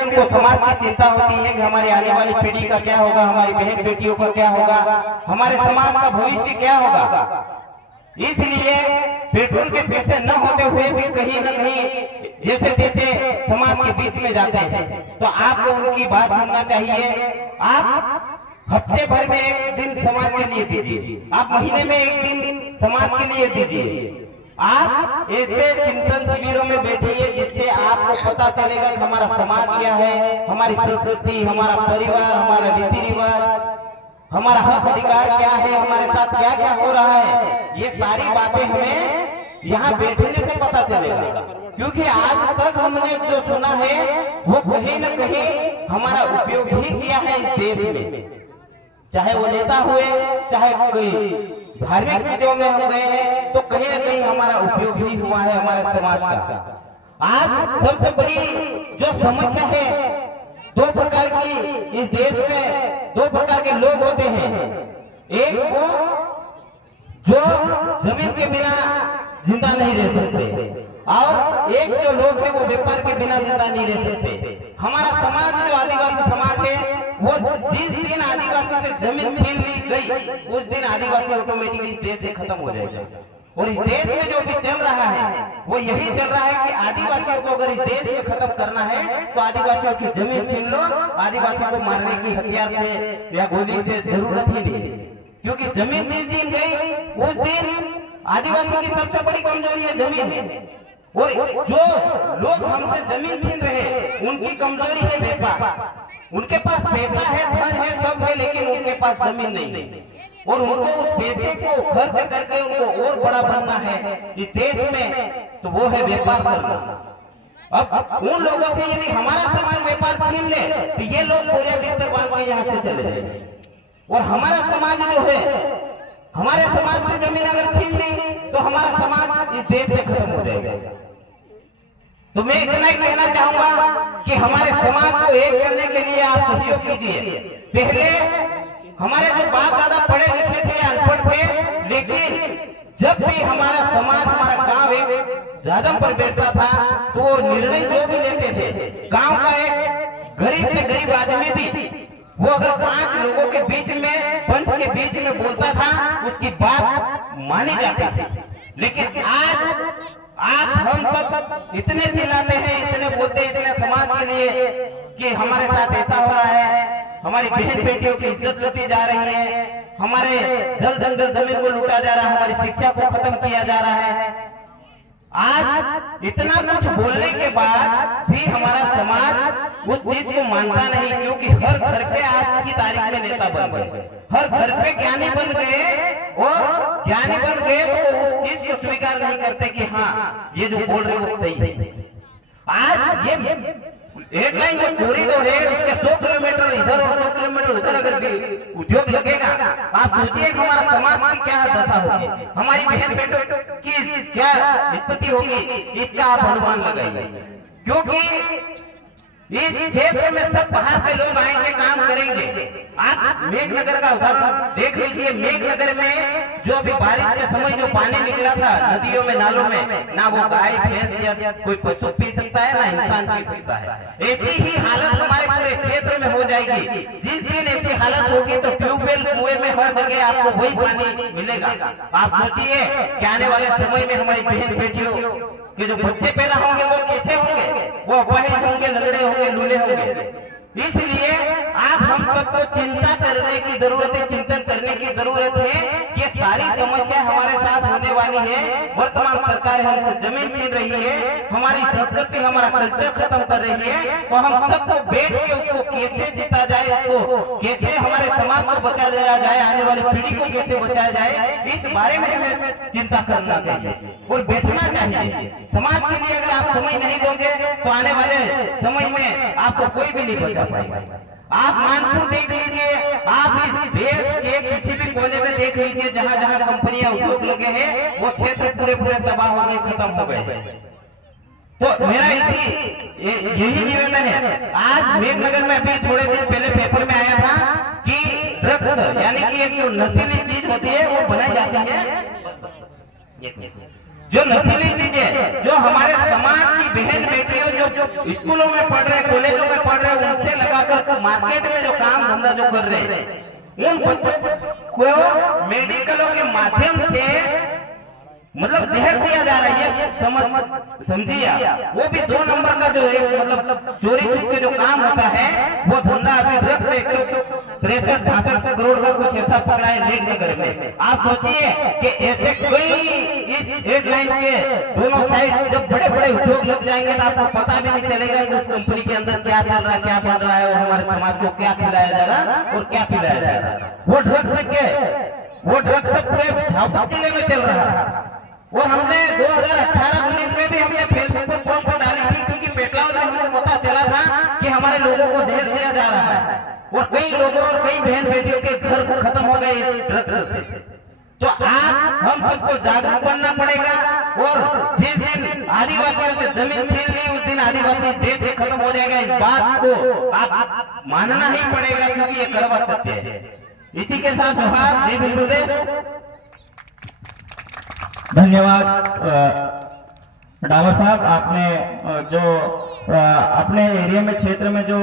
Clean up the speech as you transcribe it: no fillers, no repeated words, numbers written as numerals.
उनको समाज की चिंता होती है कि हमारी आने वाली पीढ़ी का क्या होगा, हमारी बहन बेटियों का क्या होगा, हमारे समाज का भविष्य क्या होगा। इसलिए पेट्रोल के पैसे न होते हुए भी कहीं न कहीं जैसे तैसे समाज के बीच में जाते हैं, तो आपको उनकी बात सुनना चाहिए। आप हफ्ते भर में एक दिन समाज के लिए दीजिए, आप महीने में एक दिन समाज के लिए दीजिए। आप ऐसे चिंतन शिविरों में बैठिए जिससे आपको पता चलेगा कि हमारा समाज क्या है, हमारी संस्कृति, हमारा परिवार, हमारा रीति रिवाज, हमारा हक अधिकार क्या है, हमारे साथ क्या क्या हो रहा है। ये सारी बातें हमें यहाँ बैठने से पता चलेगा, क्योंकि आज तक हमने जो सुना है वो कहीं न कहीं हमारा उपयोग ही किया है इस देश में, चाहे वो नेता हुए, चाहे कोई धार्मिक चीजों में हम गए हैं, तो कहीं न कहीं हमारा उपयोग ही हुआ है हमारे समाज का। आज सबसे बड़ी जो समस्या है, दो प्रकार की इस देश में दो प्रकार के लोग होते हैं। एक वो जो जमीन के बिना जिंदा नहीं रह सकते, और एक जो लोग हैं वो व्यापार के बिना जिंदा नहीं रह सकते। हमारा समाज जो आदिवासी समाज है, वो जिस दिन आदिवासी से जमीन छीन ली गई, उस दिन आदिवासी ऑटोमेटिकली इस देश से खत्म हो जाएगा। और इस देश में जो भी चल रहा है वो यही चल रहा है कि आदिवासियों को अगर इस देश में खत्म करना है तो आदिवासियों की जमीन छीन लो, आदिवासियों को मारने की हथियार से या गोली से जरूरत ही नहीं है। क्योंकि जमीन जिस दिन गई उस दिन आदिवासी की सबसे बड़ी कमजोरी है जमीन है। और जो लोग हमसे जमीन छीन रहे उनकी कमजोरी है व्यापार। उनके पास पैसा है, धन है, सब है, लेकिन उनके पास जमीन नहीं है। और उनको उस पैसे को खर्च करके उनको और बड़ा बनना है इस देश में, तो वो है व्यापार करना। अब उन लोगों से यदि हमारा समाज व्यापार छीन ले तो ये लोग पूरे बिस्तर बांध के यहाँ से चले जाएंगे। और हमारा समाज जो है, हमारे समाज से जमीन अगर छीन ली तो हमारा समाज इस देश से खत्म हो जाएगा। तो मैं इतना ही कहना चाहूंगा कि हमारे समाज को एक करने के लिए आप सहयोग कीजिए। पहले हमारे जो बाप दादा पढ़े लिखे थे, अनपढ़ थे, लेकिन जब भी हमारा समाज, हमारा गांव एक जादम पर बैठता था तो वो निर्णय जो भी लेते थे, गांव का एक गरीब से गरीब आदमी भी वो अगर 5 लोगों के बीच में, पंच के बीच में बोलता था, उसकी बात मानी जाती थी। लेकिन आज हम सब इतने चिल्लाते हैं, इतने बोलते हैं, इतने समाज के लिए कि हमारे साथ ऐसा हो रहा है, हमारी बहन बेटियों की इज्जत लूटी जा रही है, हमारे जल जंगल जमीन को लूटा जा रहा है, हमारी शिक्षा को खत्म किया जा रहा है। आज इतना कुछ बोलने के बाद भी हमारा समाज उस चीज को मानता नहीं, क्योंकि हर घर पे आज की तारीख में नेता बन गए, हर घर पे ज्ञानी बन गए, और ज्ञानी बन गए तो उस चीज को स्वीकार नहीं करते कि हाँ ये जो बोल रहे वो सही है। आज ये एक लाइन जो कॉरिडोर है उसके 100 किलोमीटर इधर और 100 किलोमीटर उधर अगर भी उद्योग लगेगा, आप सोचिए कि हमारा समाज की क्या दशा होगी, हमारी बहन बेटों की क्या स्थिति होगी, इसका आप अनुमान लगाइए। क्योंकि इस क्षेत्र में सब बाहर से लोग आएंगे, काम करेंगे। आप मेघनगर का उदाहरण देख लीजिए। मेघनगर में जो अभी बारिश के समय जो पानी निकला था नदियों में, नालों में, ना वो गाय भैंस या कोई पशु पी सकता है, ना इंसान पी सकता है। ऐसी ही हालत हमारे पूरे क्षेत्र में हो जाएगी। जिस दिन ऐसी हालत होगी तो ट्यूबवेल, कुएं में हर जगह आपको वही पानी मिलेगा। आप सोचिए कि आने वाले समय में हमारी बहन बेटियों कि जो बच्चे पैदा होंगे वो कैसे होंगे, वो अपाहिज होंगे, लंगड़े होंगे, लूले होंगे। इसलिए आप हम सबको चिंता करने की जरूरत है, चिंतन करने की जरूरत है कि सारी समस्या हमारे साथ होने वाली है। वर्तमान सरकार हमसे जमीन छीन रही है, हमारी संस्कृति, हमारा कल्चर खत्म कर रही है, तो हम सबको बैठ के उसको कैसे जीता जाए, उसको कैसे हमारे समाज को बचाया जाए, आने वाली पीढ़ी को कैसे बचाया जाए, इस बारे में हमें चिंता करना चाहिए और बैठना चाहिए। समाज के लिए अगर आप समय नहीं दोगे तो आने वाले समय में आपको कोई भी नहीं बचा पाएगा। आप मानपुर देख लीजिए, आप इस देश के किसी भी कोने में देख लीजिए, जहां जहां कंपनियां, उद्योग लगे हैं, वो क्षेत्र पूरे पूरे तबाह हो गए, खत्म हो गए। तो मेरा यही निवेदन है। आज मेघनगर में अभी थोड़े दिन पहले पेपर में आया था कि ड्रग्स यानी कि एक जो नशीली चीज होती है वो बनाई जाती है, जो नशीली चीजें जो हमारे समाज की बहन बेटियों जो स्कूलों में पढ़ रहे, कॉलेजों में पढ़ मार्केट में जो काम धंधा जो कर रहे हैं, उन बच्चों को मेडिकलों के माध्यम से मतलब जहर दिया जा रहा है, ये समझिए आप। वो भी 2 नंबर का जो एक मतलब चोरी छुप के जो काम होता है, वो धंधा अभी ड्रग्स से 63-62 करोड़ का कुछ ऐसा पकड़ा है नेकनगर में। आप सोचिए कि ऐसे कई इस एक लाइन के दोनों साइड जब बड़े बड़े उद्योग लग जाएंगे तो आपको पता भी नहीं चलेगा कि उस कंपनी के अंदर क्या चल रहा है, क्या बन रहा है, और हमारे समाज को क्या खिलाया जा रहा है और क्या पिलाया जा रहा है। वो ड्रग्स से पूरे झाबुआ जिले में चल रहा है। और हमने 2018-19 में भी हमने फेसबुक पर पोस्ट डाली थी, क्योंकि पेटलाओं में हमको पता चला था कि हमारे लोगों को जहर दिया जा रहा है और कई लोगों और कई बहन बेटियों के घर खत्म हो गए इस ड्रग्स से। तो आज हम सबको जागरूक बनना पड़ेगा, और जिस दिन आदिवासियों से जमीन छीन ली उस दिन आदिवासी देश से खत्म हो जाएगा। इस बात को आप मानना ही पड़ेगा, क्योंकि ये कड़वा सत्य है। इसी के साथ जोहार, जय भीम प्रदेश। धन्यवाद डावर साहब, आपने जो अपने एरिया में क्षेत्र में जो